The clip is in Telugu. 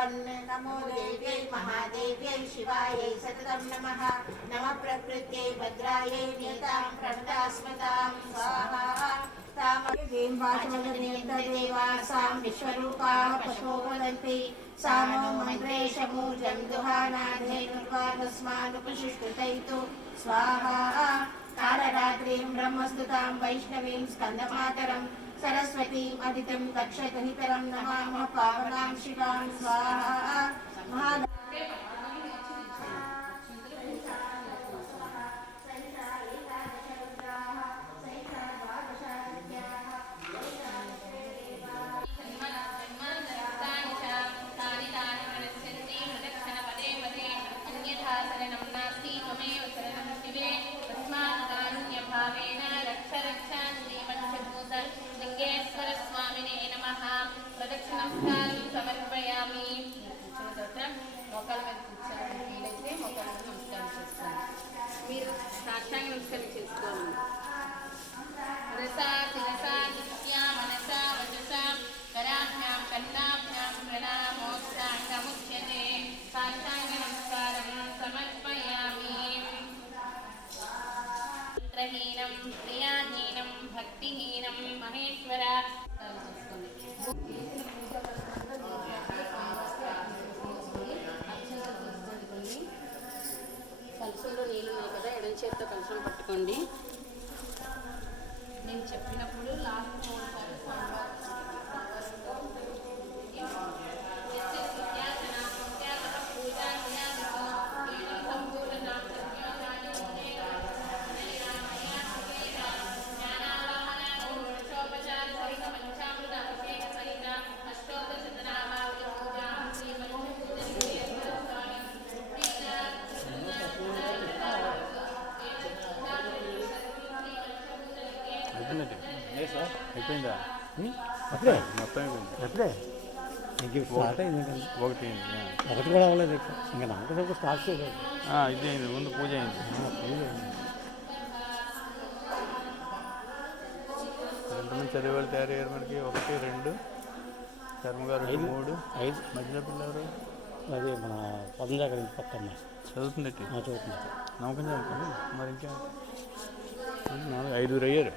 कुर्वन् नमो देव्यै महादेव्यै शिवायै सततं नमः नमः प्रकृत्यै भद्रायै नीतां प्रणतास्मतां स्वाहा तामदें वाचमदनेतदेवासां विश्वरूपाः पशो वदन्ति सा नो मन्द्रेशमूर्जं दुहानाधेनुर्वादस्मानुपशिष्टुतैतु स्वाहा कालरात्रिं ब्रह्मस्तुतां वैष्णवीं स्कन्दमातरं सरस्वतीम् अदितिं दक्षतहितरं नमामः पावनां शिवां स्वाहा మంత్రహీనం క్రియాహీనం భక్తిహీనం మహేశ్వర. కలుషంలో నీళ్ళు ఉన్నాయి కదా ఎడం చేత్తో కలుషం పట్టుకోండి. నేను చెప్పినప్పుడు లాస్ట్ అయిపోయిందండి అయిపోయిందా? అప్పుడే? మొత్తం అయిపోయింది. ఎప్పుడే ఇంక స్టార్ట్ అయింది ఒకటి. ఒకటి కూడా అవ్వలేదు ఇంకా నమ్మకం స్టార్ట్ చేయలేదు. ఇది అయింది. ముందు పూజ అయింది. పూజ అయింది. ఎంతమంది చదివేవాళ్ళు తయారయ్యారు మనకి? ఒకటి రెండు. కర్మగారు ఐదు. మూడు. ఐదు. మధ్యలో పిల్లలు అదే మన పదం ఇంటి పక్కన. చదువుతుందట్టి చదువుతున్నారు నమ్మకం చదువుతుంది మరి ఇంకేం? నాలుగు ఐదుగురు అయ్యారు.